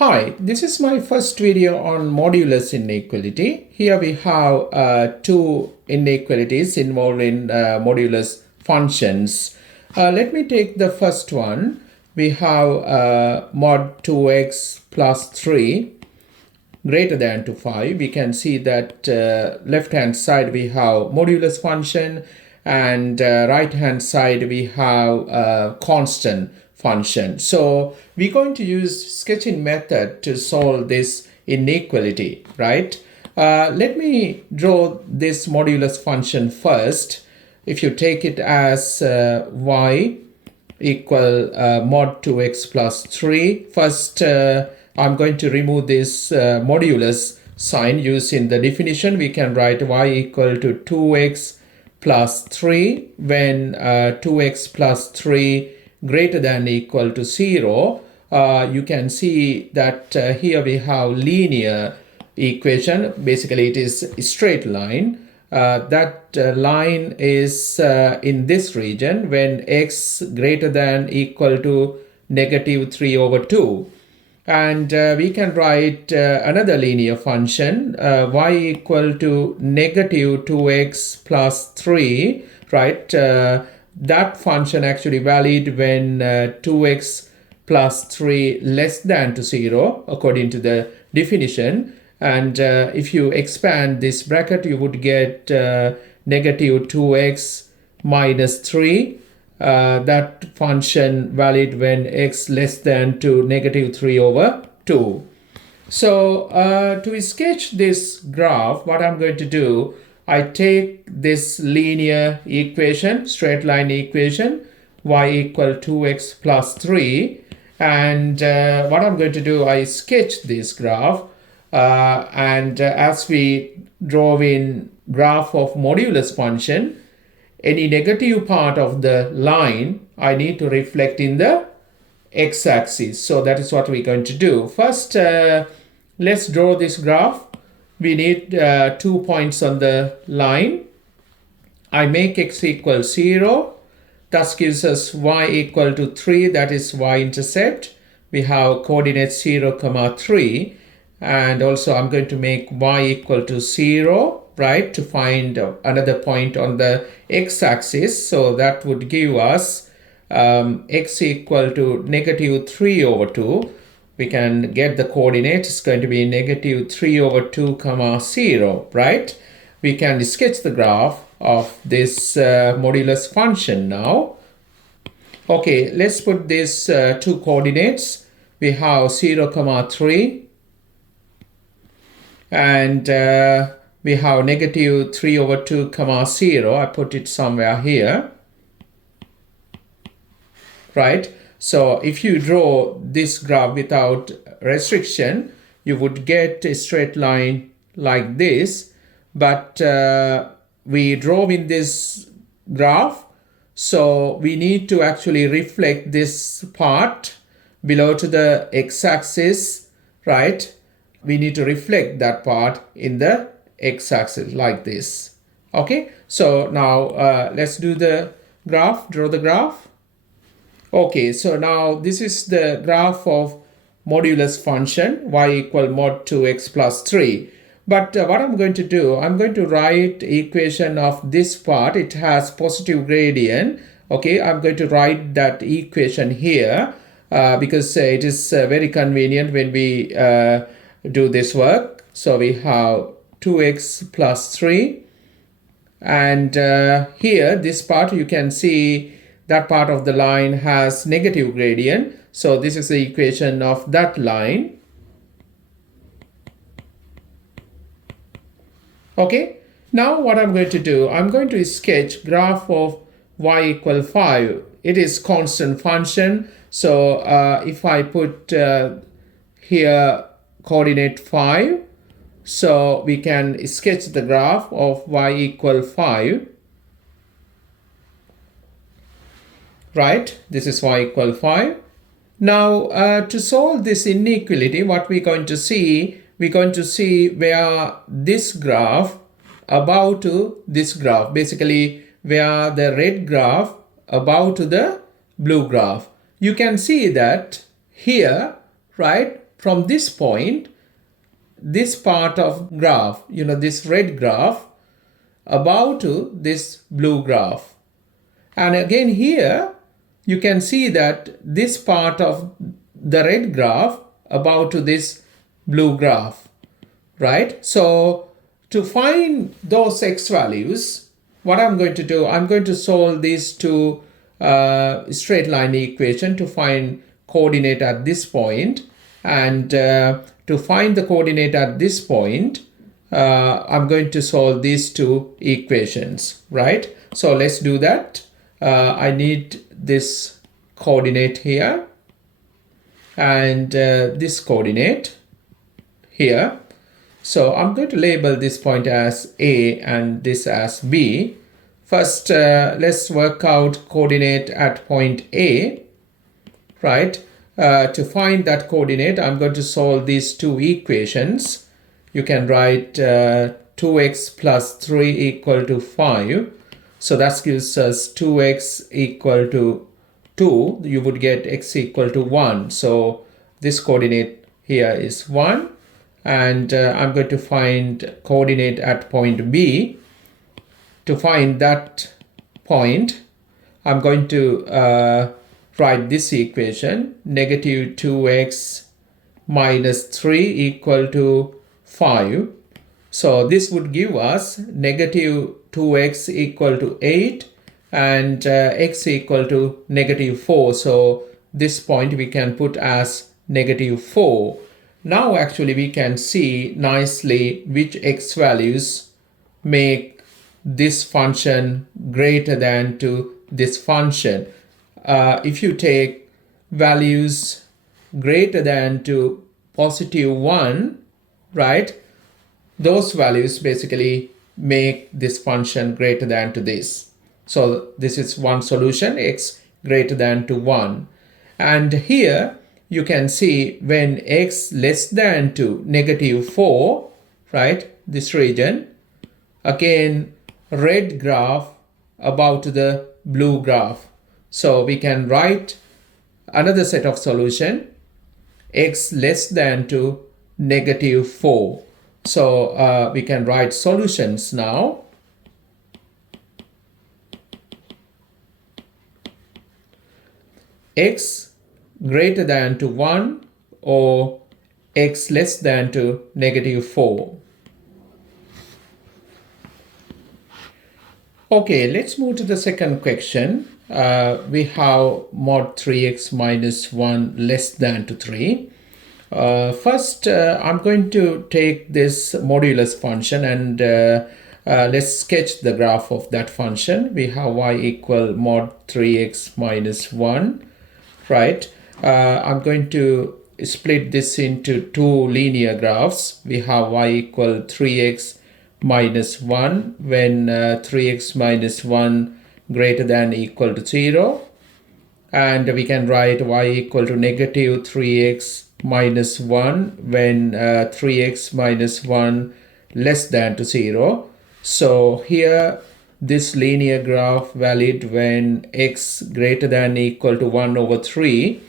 Hi, this is my first video on modulus inequality. Here we have two inequalities involved in modulus functions. Let me take the first one. We have mod 2x plus 3 greater than to 5. We can see that left hand side we have modulus function and right hand side we have constant function. So we're going to use sketching method to solve this inequality, right? Let me draw this modulus function first. If you take it as y equal mod 2x plus 3, first I'm going to remove this modulus sign using the definition. We can write y equal to 2x plus 3 when 2x plus 3 greater than or equal to 0. You can see that here we have linear equation. Basically it is a straight line. That line is in this region when x greater than or equal to negative 3 over 2. And we can write another linear function y equal to negative 2x plus 3, right? That function actually valid when 2x plus 3 less than to 0 according to the definition. And if you expand this bracket, you would get negative 2x minus 3. That function valid when x less than to negative 3 over 2. So to sketch this graph, what I'm going to do, I take this linear equation, straight line equation, y equal 2x plus 3. And what I'm going to do, I sketch this graph. And as we draw in graph of modulus function, any negative part of the line, I need to reflect in the x-axis. So that is what we're going to do. First, let's draw this graph. We need 2 points on the line. I make x equal 0. Thus gives us y equal to 3. That is y-intercept. We have coordinates 0, 3. And also I'm going to make y equal to 0, right, to find another point on the x-axis. So that would give us x equal to negative 3 over 2. We can get the coordinate. It's going to be negative 3 over 2, 0, right? We can sketch the graph of this modulus function now. Okay, let's put these two coordinates. We have 0, 3. And we have negative 3 over 2, 0. I put it somewhere here. Right? So if you draw this graph without restriction, you would get a straight line like this. But we draw in this graph, so we need to actually reflect this part below to the x-axis, right? We need to reflect that part in the x-axis like this. Okay, so now let's do the graph, draw the graph. Okay, so now this is the graph of modulus function, y equal mod 2x plus 3. But what I'm going to do, I'm going to write equation of this part. It has positive gradient. Okay, I'm going to write that equation here because it is very convenient when we do this work. So we have 2x plus 3. And here, this part, you can see that part of the line has negative gradient. So this is the equation of that line. Okay, now what I'm going to do, I'm going to sketch graph of y equal 5. It is constant function. So if I put here coordinate 5, so we can sketch the graph of y equal 5. Right, this is y equal 5. Now to solve this inequality, what we're going to see, where this graph above to this graph, basically where the red graph above to the blue graph. You can see that here, right, from this point, this part of graph, this red graph, about to this blue graph. And again here, you can see that this part of the red graph about to this blue graph, right? So to find those x values, what I'm going to do, I'm going to solve these two straight line equation to find coordinate at this point. And to find the coordinate at this point, I'm going to solve these two equations, right? So let's do that. I need this coordinate here and this coordinate here. So I'm going to label this point as A and this as B. First, let's work out coordinate at point A, right? To find that coordinate, I'm going to solve these two equations. You can write 2x plus 3 equal to 5. So that gives us 2x equal to 2. You would get x equal to 1. So this coordinate here is 1. And I'm going to find coordinate at point B. To find that point, I'm going to write this equation, negative 2x minus 3 equal to 5. So this would give us negative 2x equal to 8 and x equal to negative 4. So this point we can put as negative 4. Now actually we can see nicely which x values make this function greater than to this function. If you take values greater than to positive 1, right, those values basically make this function greater than to this. So this is one solution, x greater than to 1. And here you can see when x less than to negative 4, right, this region, again red graph about the blue graph. So we can write another set of solution, x less than to negative 4. So we can write solutions now. X greater than to 1 or x less than to negative 4. Okay, let's move to the second question. We have mod 3x minus 1 less than to 3. First, I'm going to take this modulus function and let's sketch the graph of that function. We have y equal mod 3x minus 1, right? I'm going to split this into two linear graphs. We have y equal 3x minus 1 when 3x minus 1 greater than equal to 0. And we can write y equal to negative 3x minus 1 when 3x minus 1 less than to 0. So here this linear graph valid when x greater than equal to 1 over 3.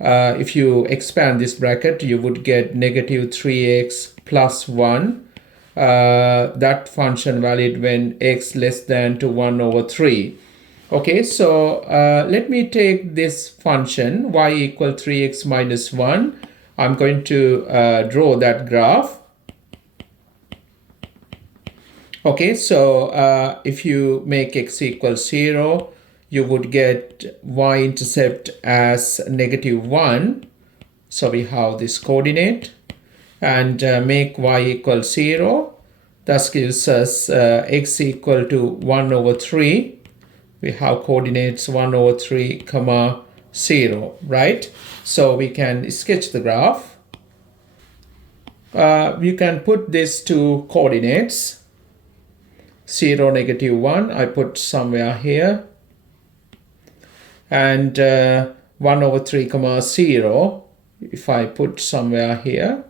If you expand this bracket, you would get negative 3x plus 1. That function valid when x less than to 1 over 3. Okay, so let me take this function y equal 3x minus 1. I'm going to draw that graph. Okay, so if you make x equal 0, you would get y-intercept as negative 1. So we have this coordinate. And make y equal 0. That gives us x equal to 1 over 3. We have coordinates 1 over 3 comma 0, right? So we can sketch the graph. You can put these two coordinates 0, negative 1. I put somewhere here. And 1 over 3 comma 0 if I put somewhere here.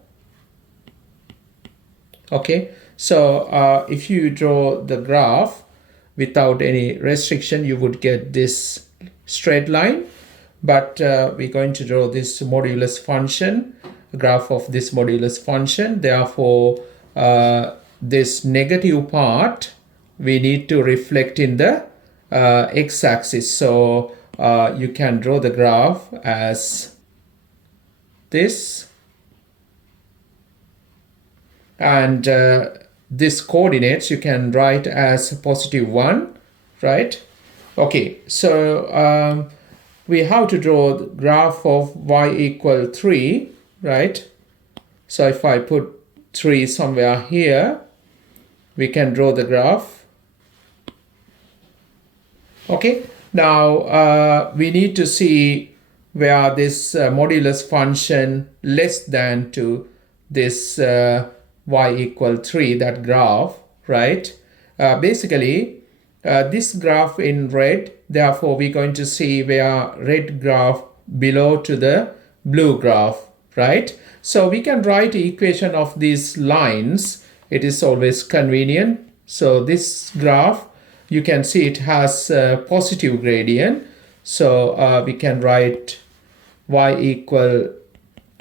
Okay, so if you draw the graph without any restriction, you would get this straight line. But we're going to draw this modulus function. graph of this modulus function. Therefore, this negative part we need to reflect in the x-axis. So you can draw the graph as this, and this coordinates you can write as +1, right? Okay, so we have to draw the graph of y equal 3, right? So if I put 3 somewhere here, we can draw the graph. Okay, now we need to see where this modulus function less than to this y equal 3, that graph, right? Basically, this graph in red, therefore we're going to see where red graph below to the blue graph, right? So we can write the equation of these lines. It is always convenient. So this graph, you can see it has a positive gradient. So we can write y equal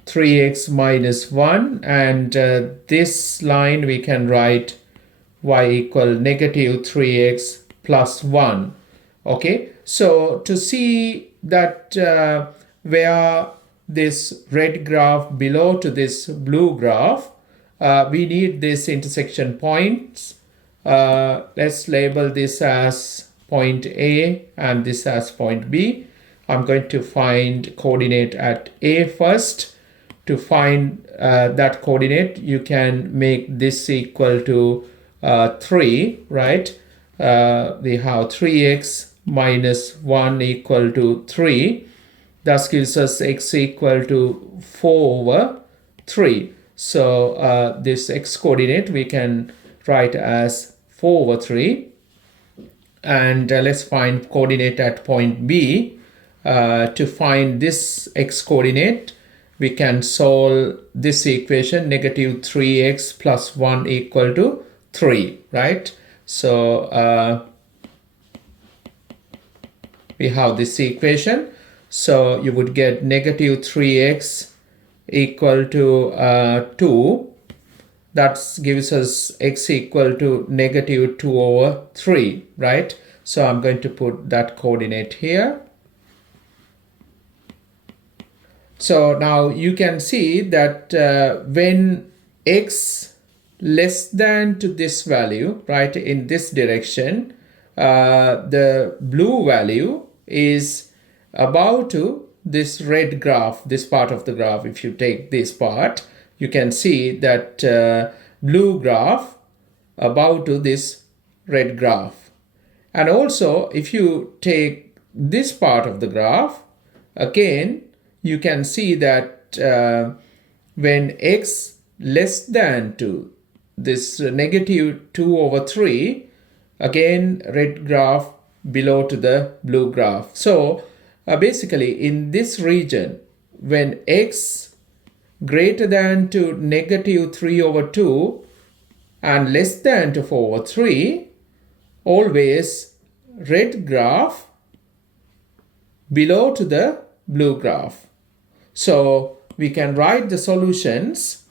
3x minus 1, and this line we can write y equal negative 3x plus 1. Okay, so to see that where this red graph below to this blue graph, we need this intersection points. Let's label this as point A and this as point B. I'm going to find coordinate at A first. To find that coordinate, you can make this equal to 3, right? We have 3x minus 1 equal to 3. That gives us x equal to 4/3. So this x coordinate we can write as 4/3. And let's find coordinate at point B. To find this x coordinate, we can solve this equation, negative 3x plus 1 equal to 3, right? So we have this equation. So you would get negative 3x equal to 2. That gives us x equal to negative 2/3, right? So I'm going to put that coordinate here. So now you can see that when x less than to this value, right, in this direction, the blue value is about to this red graph, this part of the graph. If you take this part, you can see that blue graph about to this red graph. And also, if you take this part of the graph, again, you can see that when x less than to this negative 2/3, again red graph below to the blue graph. So basically in this region, when x greater than to negative 3/2 and less than to 4/3, always red graph below to the blue graph. So we can write the solutions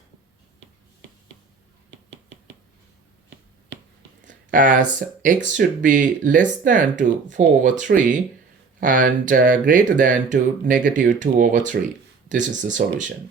as x should be less than to 4/3 and greater than to negative 2/3. This is the solution.